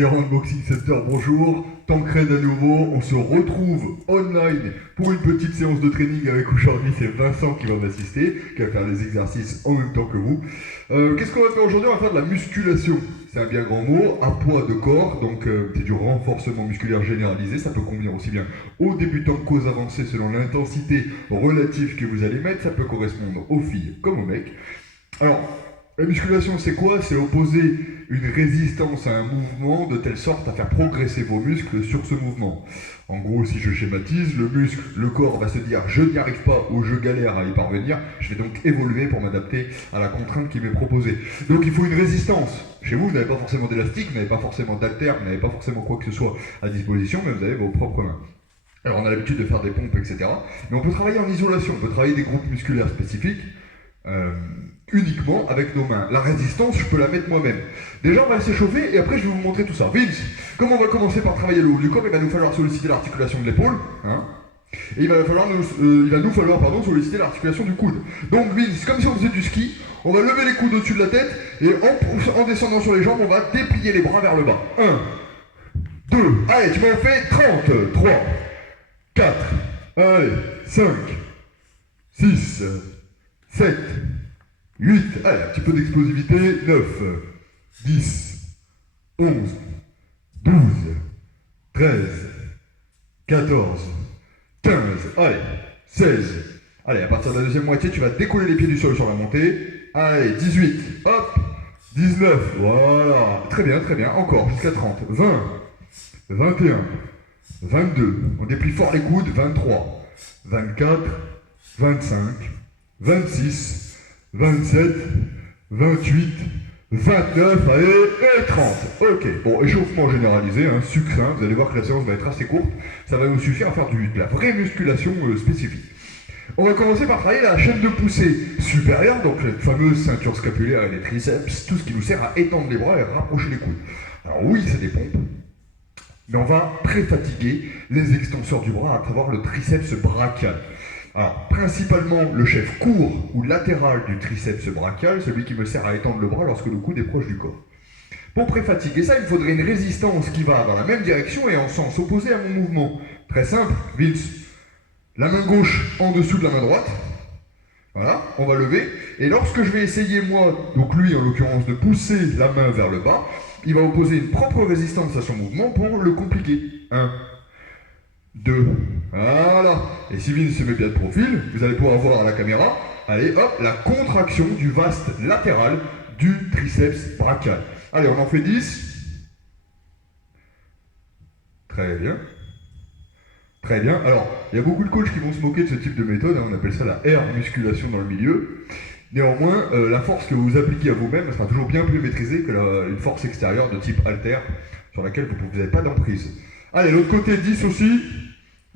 Cléran Boxing Center, bonjour. Tancred à nouveau, on se retrouve online pour une petite séance de training avec aujourd'hui, c'est Vincent qui va m'assister, qui va faire les exercices en même temps que vous. Qu'est-ce qu'on va faire aujourd'hui? On va faire de la musculation. C'est un bien grand mot, à poids de corps, donc c'est du renforcement musculaire généralisé, ça peut convenir aussi bien aux débutants qu'aux avancés selon l'intensité relative que vous allez mettre, ça peut correspondre aux filles comme aux mecs. Alors, la musculation, c'est quoi? C'est opposer une résistance à un mouvement de telle sorte à faire progresser vos muscles sur ce mouvement. En gros, si je schématise, le muscle, le corps va se dire « je n'y arrive pas » ou « je galère à y parvenir », je vais donc évoluer pour m'adapter à la contrainte qui m'est proposée. Donc il faut une résistance. Chez vous, vous n'avez pas forcément d'élastique, vous n'avez pas forcément d'haltère, vous n'avez pas forcément quoi que ce soit à disposition, mais vous avez vos propres mains. Alors on a l'habitude de faire des pompes, etc. Mais on peut travailler en isolation, on peut travailler des groupes musculaires spécifiques, uniquement avec nos mains. La résistance, je peux la mettre moi-même. Déjà, on va s'échauffer et après, je vais vous montrer tout ça. Vince, comme on va commencer par travailler le haut du corps, il va nous falloir solliciter l'articulation de l'épaule, hein, et il va nous falloir solliciter l'articulation du coude. Donc, Vince, comme si on faisait du ski, on va lever les coudes au-dessus de la tête et en descendant sur les jambes, on va déplier les bras vers le bas. 1, 2, allez, tu m'en fais 30, 3, 4, allez, 5, 6, 7, 8, allez, un petit peu d'explosivité, 9, 10, 11, 12, 13, 14, 15, allez, 16, allez, à partir de la deuxième moitié, tu vas décoller les pieds du sol sur la montée, allez, 18, hop, 19, voilà, très bien, encore, jusqu'à 30, 20, 21, 22, on déplie fort les coudes, 23, 24, 25, 26, 27, 28, 29, allez, et 30. Ok, bon, échauffement généralisé, hein, succinct, vous allez voir que la séance va être assez courte, ça va nous suffire à faire de la vraie musculation spécifique. On va commencer par travailler la chaîne de poussée supérieure, donc la fameuse ceinture scapulaire et les triceps, tout ce qui nous sert à étendre les bras et à rapprocher les coudes. Alors oui, c'est des pompes, mais on va pré-fatiguer les extenseurs du bras à travers le triceps brachial. Alors, principalement le chef court ou latéral du triceps brachial, celui qui me sert à étendre le bras lorsque le coude est proche du corps. Pour préfatiguer ça, il me faudrait une résistance qui va dans la même direction et en sens opposé à mon mouvement. Très simple, Vince, la main gauche en dessous de la main droite, voilà, on va lever, et lorsque je vais essayer moi, donc lui en l'occurrence, de pousser la main vers le bas, il va opposer une propre résistance à son mouvement pour le compliquer. 1, 2, voilà. Et si Vince se met bien de profil, vous allez pouvoir voir à la caméra, allez hop, la contraction du vaste latéral du triceps brachial. Allez, on en fait 10. Très bien. Très bien. Alors, il y a beaucoup de coachs qui vont se moquer de ce type de méthode, hein, on appelle ça la air musculation dans le milieu. Néanmoins, la force que vous appliquez à vous-même sera toujours bien plus maîtrisée que une force extérieure de type halter sur laquelle vous n'avez pas d'emprise. Allez, l'autre côté 10 aussi.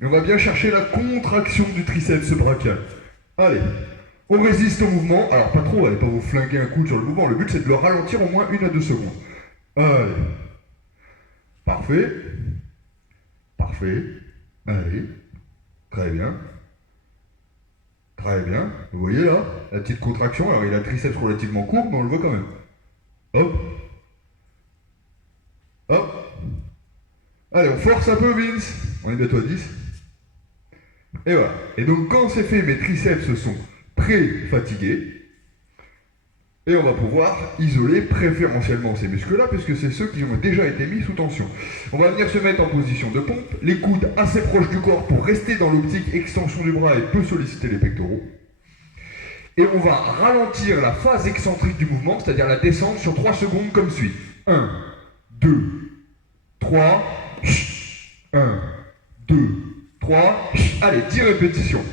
Et on va bien chercher la contraction du triceps brachial. Allez, on résiste au mouvement. Alors pas trop, allez pas vous flinguer un coup sur le mouvement. Le but c'est de le ralentir au moins 1 à 2 secondes. Allez. Parfait. Parfait. Allez. Très bien. Très bien. Vous voyez là, la petite contraction. Alors il a le triceps relativement court, mais on le voit quand même. Hop. Hop. Allez, on force un peu, Vince. On est bientôt à 10. Et voilà. Et donc, quand c'est fait, mes triceps sont pré-fatigués. Et on va pouvoir isoler préférentiellement ces muscles-là, puisque c'est ceux qui ont déjà été mis sous tension. On va venir se mettre en position de pompe, les coudes assez proches du corps pour rester dans l'optique extension du bras et peu solliciter les pectoraux. Et on va ralentir la phase excentrique du mouvement, c'est-à-dire la descente sur 3 secondes comme suit. 1, 2, 3, 1, 2, 3, allez, 10 répétitions.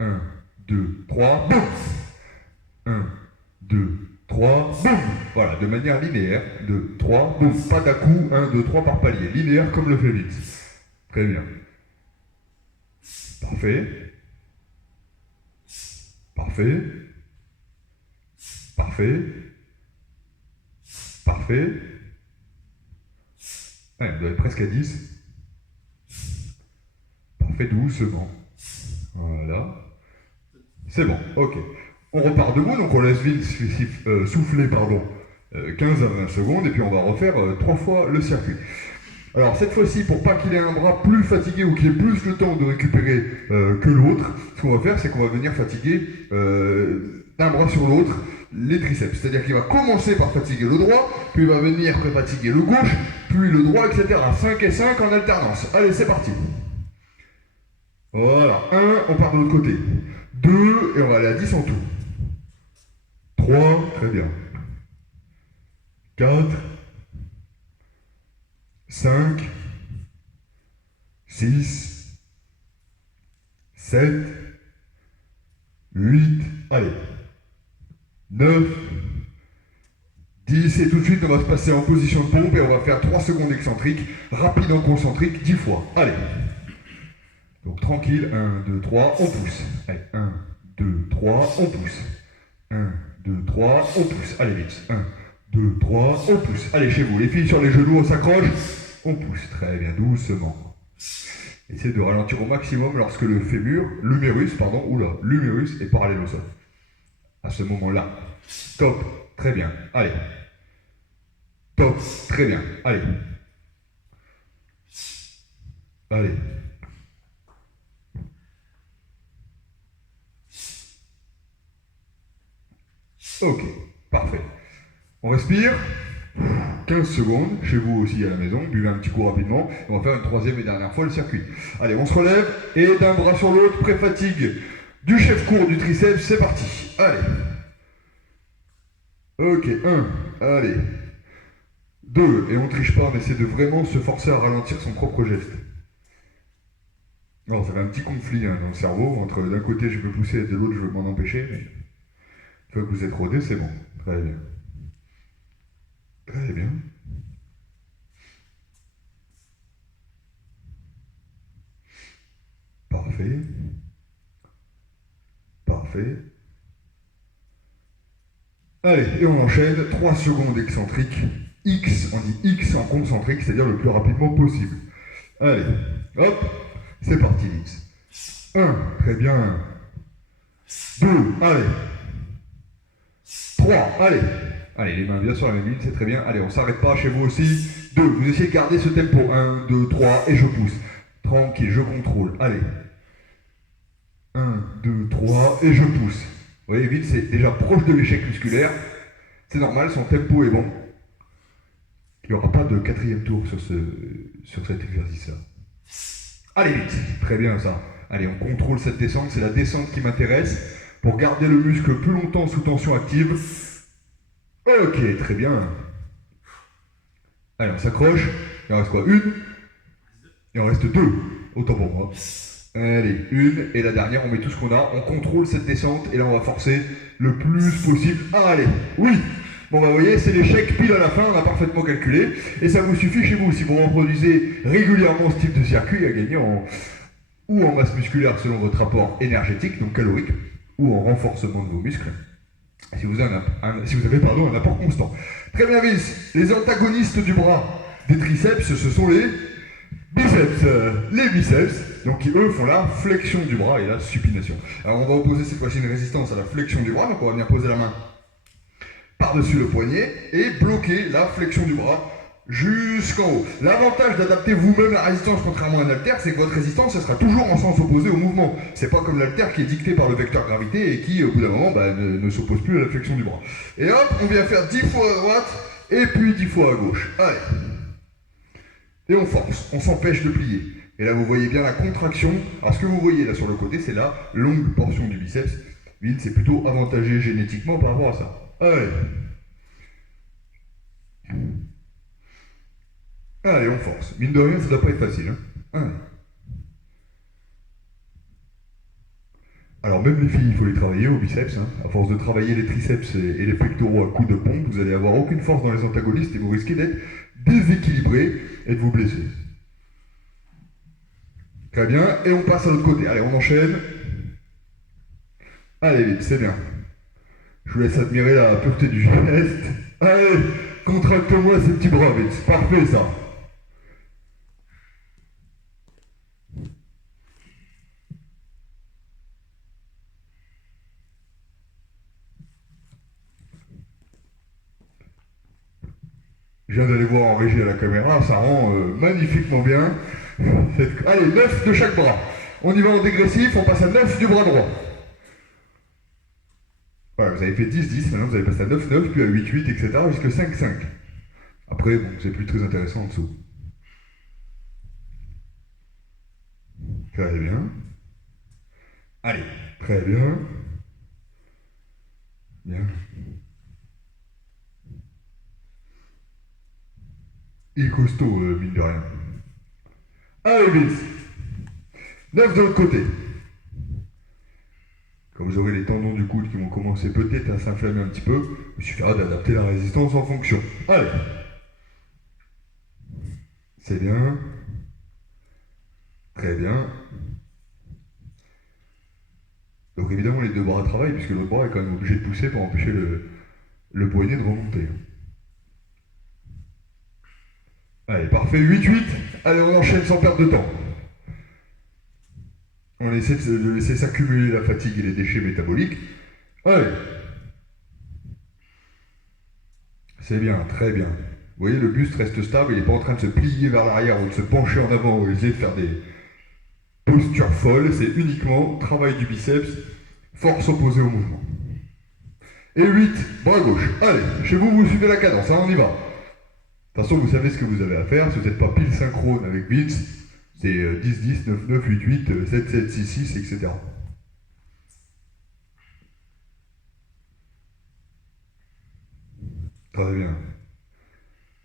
1, 2, 3, boum. 1, 2, 3, boum. Voilà, de manière linéaire. 2, 3, boum. Pas d'un coup, 1, 2, 3 par palier. Linéaire comme le fait Vince. Très bien. Parfait. Parfait. Parfait. Parfait. Ouais, vous avez presque à 10. Parfait, doucement. Voilà. C'est bon, ok. On repart debout, donc on laisse Vince souffler, 15 à 20 secondes, et puis on va refaire 3 fois le circuit. Alors cette fois-ci, pour pas qu'il ait un bras plus fatigué ou qu'il ait plus le temps de récupérer que l'autre, ce qu'on va faire, c'est qu'on va venir fatiguer d'un bras sur l'autre les triceps. C'est-à-dire qu'il va commencer par fatiguer le droit, puis il va venir fatiguer le gauche, puis le droit, etc. 5 et 5 en alternance. Allez, c'est parti. Voilà. 1, on part de l'autre côté. 2, et on va aller à 10 en tout. 3, très bien. 4, 5, 6, 7, 8, allez, 9, 10, et tout de suite on va se passer en position de pompe et on va faire 3 secondes excentriques, rapide en concentrique, 10 fois, allez. Donc tranquille, 1, 2, 3, on pousse. Allez, 1, 2, 3, on pousse. 1, 2, 3, on pousse. Allez vite, 1, 2, 3, on pousse. Allez chez vous, les filles sur les genoux, on s'accroche, on pousse, très bien, doucement. Essayez de ralentir au maximum lorsque l'humérus est parallèle au sol. À ce moment-là. Top, très bien, allez. Top, très bien, allez. Allez. Ok, parfait. On respire. 15 secondes, chez vous aussi à la maison, buvez un petit coup rapidement, et on va faire une troisième et dernière fois le circuit. Allez, on se relève, et d'un bras sur l'autre, pré-fatigue du chef court du triceps, c'est parti. Allez. Ok, 1, allez. 2, et on triche pas, on essaie de vraiment se forcer à ralentir son propre geste. Alors, ça fait un petit conflit dans le cerveau, entre d'un côté je veux pousser et de l'autre je veux m'en empêcher, mais une fois que vous êtes rodé, c'est bon. Très bien. Très bien. Parfait. Parfait. Allez, et on enchaîne. 3 secondes excentriques. X, on dit X en concentrique, c'est-à-dire le plus rapidement possible. Allez, hop, c'est parti, X. 1, très bien. 2, allez. 3, allez. Allez, les mains bien sur la même ligne, c'est très bien. Allez, on s'arrête pas chez vous aussi. 2, vous essayez de garder ce tempo. 1, 2, 3, et je pousse. Tranquille, je contrôle. Allez. 1, 2, 3, et je pousse. Vous voyez, vite, c'est déjà proche de l'échec musculaire. C'est normal, son tempo est bon. Il n'y aura pas de 4e tour sur cet exercice-là. Allez, vite. Très bien, ça. Allez, on contrôle cette descente. C'est la descente qui m'intéresse. Pour garder le muscle plus longtemps sous tension active. Ok, très bien. Allez, on s'accroche. Il en reste quoi? 1. Il en reste 2. Autant pour moi. Allez, 1. Et la dernière, on met tout ce qu'on a. On contrôle cette descente. Et là, on va forcer le plus possible. Allez, oui. Bon, bah, vous voyez, c'est l'échec pile à la fin. On a parfaitement calculé. Et ça vous suffit chez vous. Si vous reproduisez régulièrement ce type de circuit, à gagner ou en masse musculaire selon votre rapport énergétique, donc calorique, ou en renforcement de vos muscles. Si vous avez, un apport constant. Très bien, Vince. Les antagonistes du bras des triceps, ce sont les biceps. Les biceps, donc qui eux font la flexion du bras et la supination. Alors on va opposer cette fois-ci une résistance à la flexion du bras, donc on va venir poser la main par-dessus le poignet et bloquer la flexion du bras jusqu'en haut. L'avantage d'adapter vous-même la résistance contrairement à un haltère, c'est que votre résistance, ça sera toujours en sens opposé au mouvement. C'est pas comme l'haltère qui est dicté par le vecteur gravité et qui, au bout d'un moment, ne s'oppose plus à la flexion du bras. Et hop, on vient faire 10 fois à droite et puis 10 fois à gauche. Allez. Et on force, on s'empêche de plier. Et là, vous voyez bien la contraction. Alors, ce que vous voyez là sur le côté, c'est la longue portion du biceps. Vite, c'est plutôt avantagé génétiquement par rapport à ça. Allez. Allez, on force. Mine de rien, ça doit pas être facile. Allez. Alors même les filles, il faut les travailler au biceps. À force de travailler les triceps et les pectoraux à coups de pompe, vous allez avoir aucune force dans les antagonistes et vous risquez d'être déséquilibré et de vous blesser. Très bien, et on passe à l'autre côté. Allez, on enchaîne. Allez, vite, c'est bien. Je vous laisse admirer la pureté du geste. Allez, contracte-moi ces petits bras, vite. Parfait, ça. Je viens d'aller voir en régie à la caméra, ça rend magnifiquement bien. Allez, 9 de chaque bras. On y va en dégressif, on passe à 9 du bras droit. Voilà, vous avez fait 10-10, maintenant vous allez passer à 9-9, puis à 8-8, etc. jusqu'à 5-5. Après, bon, c'est plus très intéressant en dessous. Très bien. Allez, très bien. Bien. Il est costaud, mine de rien. Allez, Vince. 9 de l'autre côté. Quand vous aurez les tendons du coude qui vont commencer peut-être à s'inflammer un petit peu, il suffira d'adapter la résistance en fonction. Allez. C'est bien. Très bien. Donc évidemment, les deux bras travaillent, puisque l'autre bras est quand même obligé de pousser pour empêcher le poignet de remonter. Allez, parfait. 8-8. Allez, on enchaîne sans perdre de temps. On essaie de laisser s'accumuler la fatigue et les déchets métaboliques. Allez. C'est bien, très bien. Vous voyez, le buste reste stable, il n'est pas en train de se plier vers l'arrière ou de se pencher en avant ou essayer de faire des postures folles. C'est uniquement travail du biceps, force opposée au mouvement. Et 8, bras gauche. Allez, chez vous, vous suivez la cadence, hein, on y va. De toute façon, vous savez ce que vous avez à faire. Si vous n'êtes pas pile synchrone avec Vince, c'est 10-10, 9-9, 8-8, 7-7, 6-6, etc. Très bien.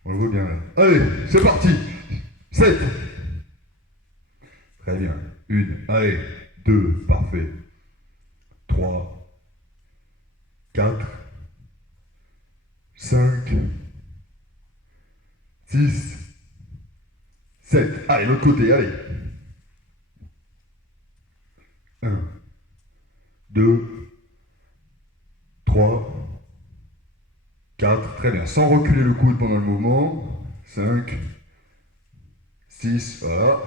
On le voit bien là. Allez, c'est parti. 7. Très bien. 1. Allez. 2. Parfait. 3. 4. 5. 6. 7. Allez, l'autre côté, allez. 1. 2. 3. 4. Très bien. Sans reculer le coude pendant le mouvement. 5. 6. Voilà.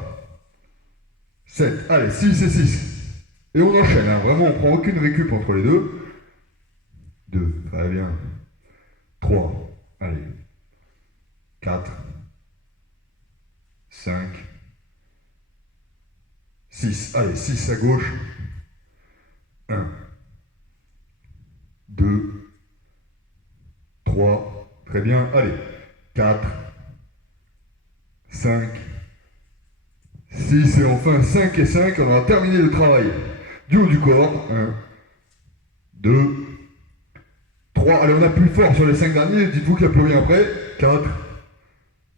7. Allez, 6 et 6. Et on enchaîne, hein. Vraiment, on prend aucune récup entre les deux. 2. Très bien. 3. Allez. 4. 5. 6. Allez, 6 à gauche. 1. 2. 3. Très bien. Allez. 4. 5. 6 et enfin 5 et 5. On a terminé le travail du haut du corps. 1. 2. 3. Allez, on appuie fort sur les 5 derniers. Dites-vous qu'il n'y a plus rien après. 4.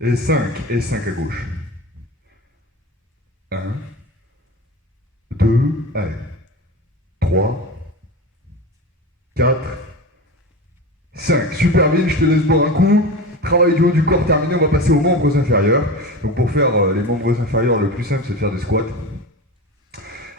Et 5. Et 5 à gauche. 1. 2. Allez. 3. 4. 5. Super bien, je te laisse boire un coup. Travail du haut du corps terminé, on va passer aux membres inférieurs. Donc pour faire les membres inférieurs, le plus simple c'est de faire des squats.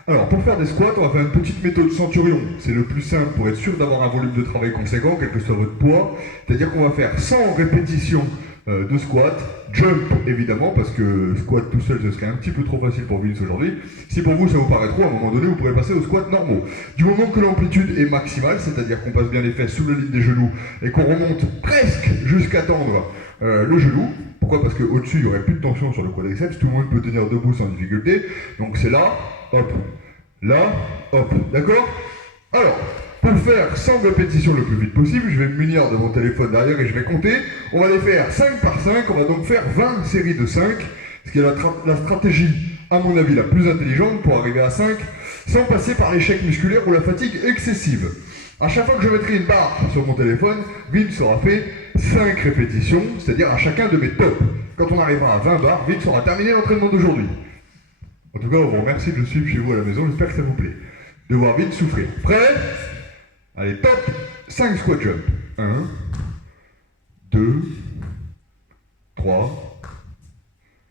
Alors pour faire des squats, on va faire une petite méthode centurion. C'est le plus simple pour être sûr d'avoir un volume de travail conséquent, quel que soit votre poids. C'est-à-dire qu'on va faire 100 répétitions de squat, jump évidemment, parce que squat tout seul ce serait un petit peu trop facile pour Vince aujourd'hui. Si pour vous ça vous paraît trop, à un moment donné vous pourrez passer aux squats normaux. Du moment que l'amplitude est maximale, c'est-à-dire qu'on passe bien les fesses sous la ligne des genoux et qu'on remonte presque jusqu'à tendre le genou. Pourquoi? Parce qu'au-dessus il n'y aurait plus de tension sur le quadriceps, tout le monde peut tenir debout sans difficulté. Donc c'est là, hop, là, hop, d'accord? Alors, pour faire 100 répétitions le plus vite possible, je vais me munir de mon téléphone derrière et je vais compter. On va les faire 5 par 5, on va donc faire 20 séries de 5, ce qui est la stratégie, à mon avis, la plus intelligente pour arriver à 5, sans passer par l'échec musculaire ou la fatigue excessive. À chaque fois que je mettrai une barre sur mon téléphone, Vince aura fait 5 répétitions, c'est-à-dire à chacun de mes tops. Quand on arrivera à 20 barres, Vince aura terminé l'entraînement d'aujourd'hui. En tout cas, on vous remercie de le suivre chez vous à la maison, j'espère que ça vous plaît. De voir Vince souffrir. Prêt? Allez, top! 5 squat jump. 1, 2, 3,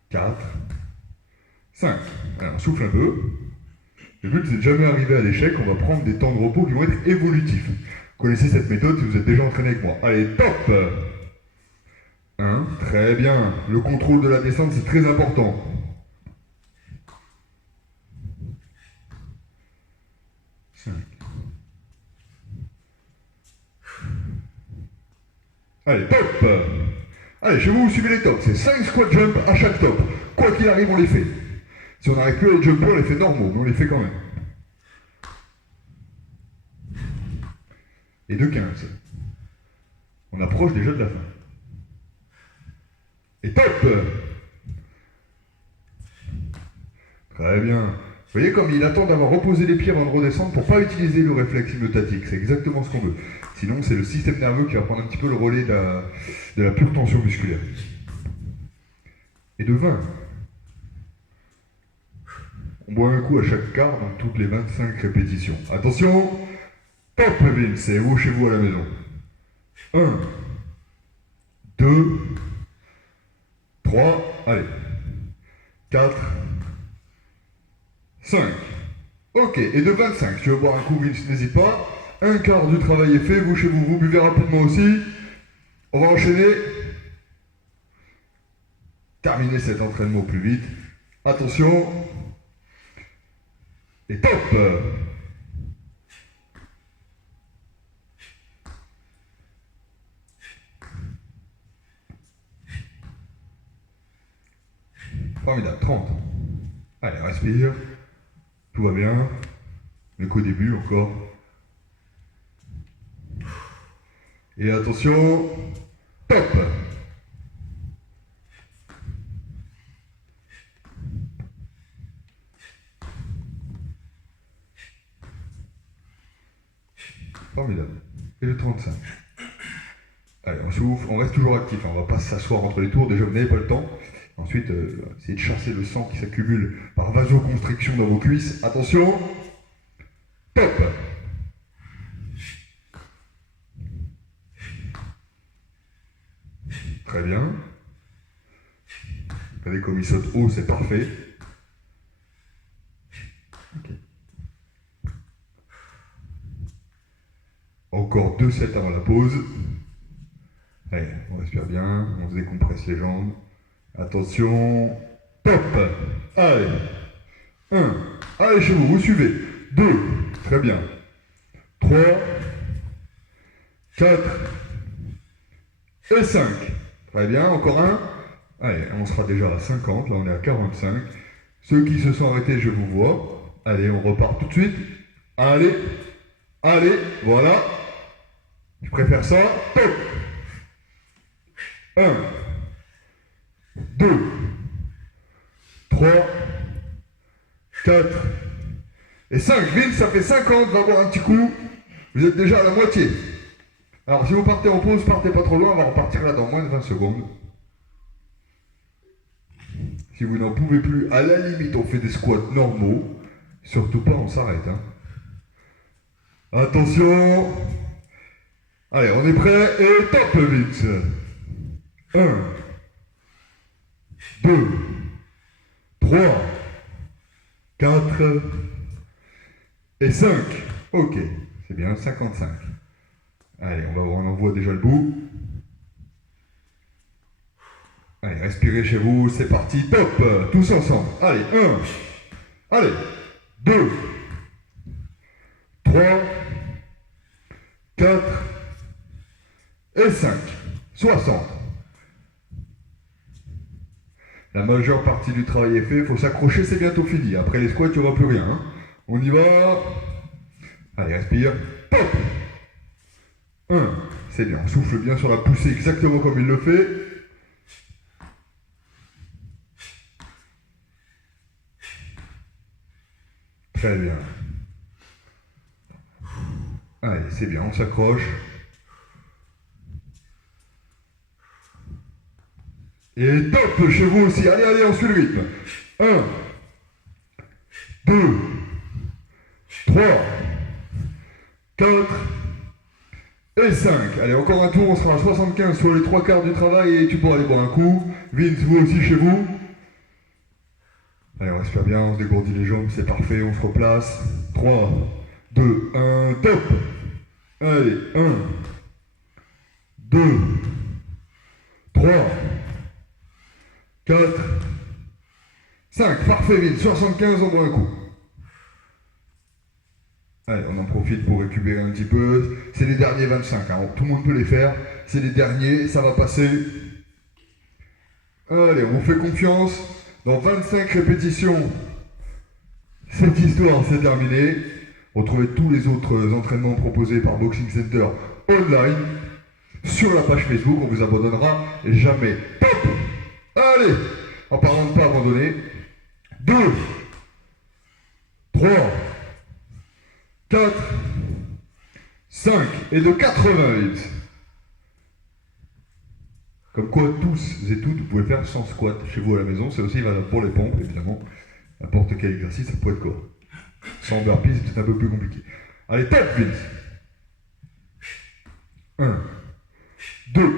4, 5. Alors, on souffle un peu. Le but, c'est de jamais arriver à l'échec. On va prendre des temps de repos qui vont être évolutifs. Vous connaissez cette méthode si vous êtes déjà entraîné avec moi. Allez, top! 1, très bien. Le contrôle de la descente, c'est très important. 5. Allez, top! Allez, chez vous, vous suivez les tops. C'est 5 squat jump à chaque top. Quoi qu'il arrive, on les fait. Si on n'arrive plus à les jumper, on les fait normaux, mais on les fait quand même. Et de 15. On approche déjà de la fin. Et top! Très bien. Vous voyez comme il attend d'avoir reposé les pieds avant de redescendre pour ne pas utiliser le réflexe hypnotatique. C'est exactement ce qu'on veut. Sinon, c'est le système nerveux qui va prendre un petit peu le relais de la pure tension musculaire. Et de 20. On boit un coup à chaque quart dans toutes les 25 répétitions. Attention! Top, Vince, et vous chez vous à la maison. 1, 2, 3, allez. 4, 5. Ok, et de 25, tu veux boire un coup, Vince, n'hésite pas. Un quart du travail est fait, vous chez vous, vous buvez rapidement aussi. On va enchaîner. Terminer cet entraînement au plus vite. Attention. Et top! Formidable, 30. Allez, respire. Tout va bien. Mais qu'au début encore. Et attention. Top! Formidable. Et le 35. Allez, on souffle, on reste toujours actif, hein. On ne va pas s'asseoir entre les tours, déjà vous n'avez pas le temps. Ensuite, essayez de chasser le sang qui s'accumule par vasoconstriction dans vos cuisses. Attention. Top! Très bien. Regardez comme il saute haut, c'est parfait. Okay. Encore 2 sets avant la pause. Allez, on respire bien, on se décompresse les jambes. Attention, top! Allez, 1, allez chez vous, vous suivez. 2, très bien. 3, 4 et 5. Très bien, encore un. Allez, on sera déjà à 50, là on est à 45. Ceux qui se sont arrêtés, je vous vois. Allez, on repart tout de suite. Allez, allez, voilà. Je préfère ça. Top! 1, 2, 3, 4 et 5. Vince, ça fait 50, va boire un petit coup. Vous êtes déjà à la moitié. Alors, si vous partez en pause, partez pas trop loin, on va repartir là dans moins de 20 secondes. Si vous n'en pouvez plus, à la limite, on fait des squats normaux. Surtout pas, on s'arrête. Hein. Attention. Allez, on est prêt et top, Vince. 1, 2, 3, 4 et 5. Ok, c'est bien, 55. Allez, on en voit déjà le bout. Allez, respirez chez vous, c'est parti, top, tous ensemble. Allez, 1, allez, 2, 3, 4 et 5. 60. La majeure partie du travail est fait, il faut s'accrocher, c'est bientôt fini. Après les squats, il n'y aura plus rien. Hein. On y va. Allez, respire. Pop. 1. C'est bien, on souffle bien sur la poussée exactement comme il le fait. Très bien. Allez, c'est bien, on s'accroche. Et top chez vous aussi. Allez, allez, on suit le rythme. 1, 2, 3, 4 et 5. Allez, encore un tour, on sera à 75 sur les 3 quarts du travail et tu pourras aller boire un coup. Vince, vous aussi chez vous. Allez, on respire bien, on se dégourdit les jambes, c'est parfait, on se replace. 3, 2, 1, top. Allez, 1, 2, 3, 4, 5, parfait Vince, 75, on boit un coup. Allez, on en profite pour récupérer un petit peu. C'est les derniers 25, hein. Tout le monde peut les faire. C'est les derniers, ça va passer. Allez, on vous fait confiance. Dans 25 répétitions, cette histoire c'est terminé. Retrouvez tous les autres entraînements proposés par Boxing Center online sur la page Facebook. On vous abandonnera jamais. Top! Allez, en parlant de pas abandonner. 2, 3, 4, 5 et de 88. Comme quoi, tous et toutes, vous pouvez faire sans squat chez vous à la maison. C'est aussi valable pour les pompes, évidemment. N'importe quel exercice, ça pourrait être quoi. Sans burpees, c'est peut-être un peu plus compliqué. Allez, top, Vince. 1, 2,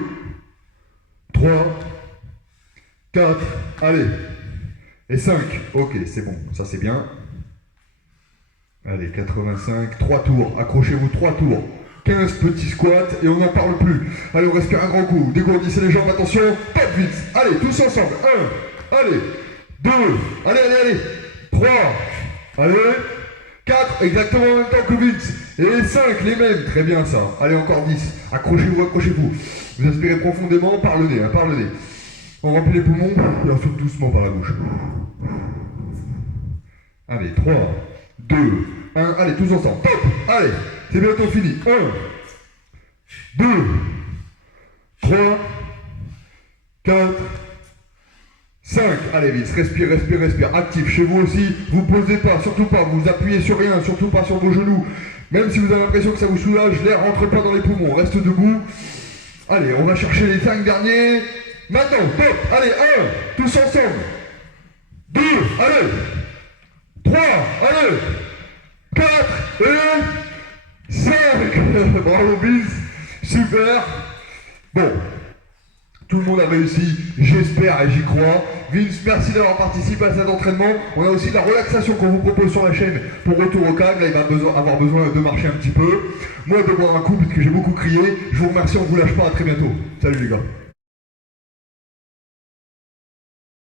3, 4, allez. Et 5, ok, c'est bon, ça c'est bien. Allez, 85, 3 tours, accrochez-vous 3 tours. 15 petits squats et on n'en parle plus. Allez, on respire un grand coup, dégourdissez les jambes, attention, top vite. Allez, tous ensemble, 1, allez, 2, allez, 3, allez, 4, exactement en même temps que Vince. Et 5, les mêmes, très bien ça. Allez, encore 10, accrochez-vous. Vous inspirez profondément par le nez, par le nez. On remplit les poumons et on souffle doucement par la bouche. Allez, 3, 2, 1, allez, tous ensemble, top, allez, c'est bientôt fini. 1, 2, 3, 4, 5. Allez, Vince, respire. Actif chez vous aussi. Vous posez pas, surtout pas. Vous appuyez sur rien, surtout pas sur vos genoux. Même si vous avez l'impression que ça vous soulage, l'air rentre pas dans les poumons. Reste debout. Allez, on va chercher les 5 derniers. Maintenant, top. Allez, 1, tous ensemble. 2, allez. 3, allez. 4 et 5. Bravo, Vince. Super. Bon. Tout le monde a réussi, j'espère et j'y crois. Vince, merci d'avoir participé à cet entraînement. On a aussi de la relaxation qu'on vous propose sur la chaîne pour retour au calme. Là, il va avoir besoin de marcher un petit peu. Moi, de boire un coup, puisque j'ai beaucoup crié. Je vous remercie, on ne vous lâche pas. À très bientôt. Salut les gars.